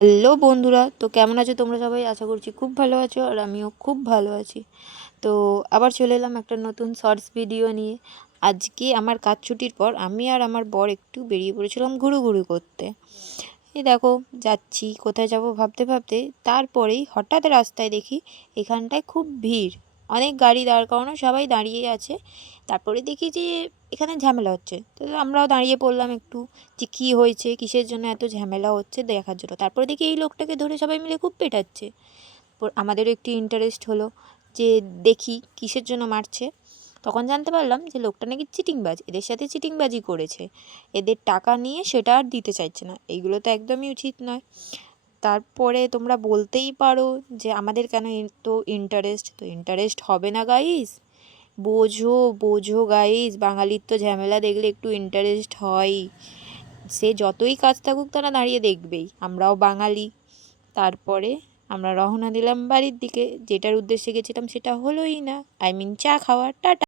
Hello বন্ধুরা, তো কেমন আছো তোমরা সবাই? আশা করছি খুব ভালো আছো, আর আমিও খুব ভালো আছি। তো আবার চলে এলাম একটা নতুন শর্টস ভিডিও নিয়ে। আজকে আমার কাজ ছুটির পর আমি আর আমার বর একটু বেরিয়ে পড়েছিলাম ঘুরুঘুরু করতে। এই দেখো, যাচ্ছি কোথায় যাব ভাবতে ভাবতে, তারপরেই হঠাৎ রাস্তায় দেখি এখানটায় খুব ভিড়, অনেক গাড়ি দাঁড় করানো, সবাই দাঁড়িয়ে আছে। তারপরে দেখি যে এখানে ঝামেলা হচ্ছে, তো আমরাও দাঁড়িয়ে পড়লাম একটু, যে কী হয়েছে, কিসের জন্য এত ঝামেলা হচ্ছে দেখার জন্য। তারপরে দেখি এই লোকটাকে ধরে সবাই মিলে খুব পেটাচ্ছে। আমাদেরও একটু ইন্টারেস্ট হলো যে দেখি কিসের জন্য মারছে। তখন জানতে পারলাম যে লোকটা নাকি চিটিংবাজ, এদের সাথে চিটিংবাজি করেছে, এদের টাকা নিয়ে সেটা আর দিতে চাইছে না। এইগুলো তো একদমই উচিত নয়। তারপরে তোমরা বলতেই পারো যে আমাদের কেন তো ইন্টারেস্ট, তো ইন্টারেস্ট হবে না গাইস? বোঝো বোঝো গাইস, বাঙালির তো ঝামেলা দেখলে একটু ইন্টারেস্ট হয়। সে যতই কাজ থাকুক তারা দাঁড়িয়ে দেখবেই, আমরাও বাঙালি। তারপরে আমরা রওনা দিলাম বাড়ির দিকে, যেটার উদ্দেশ্যে গেছিলাম সেটা হলোই না, চা খাওয়ার। টাটা।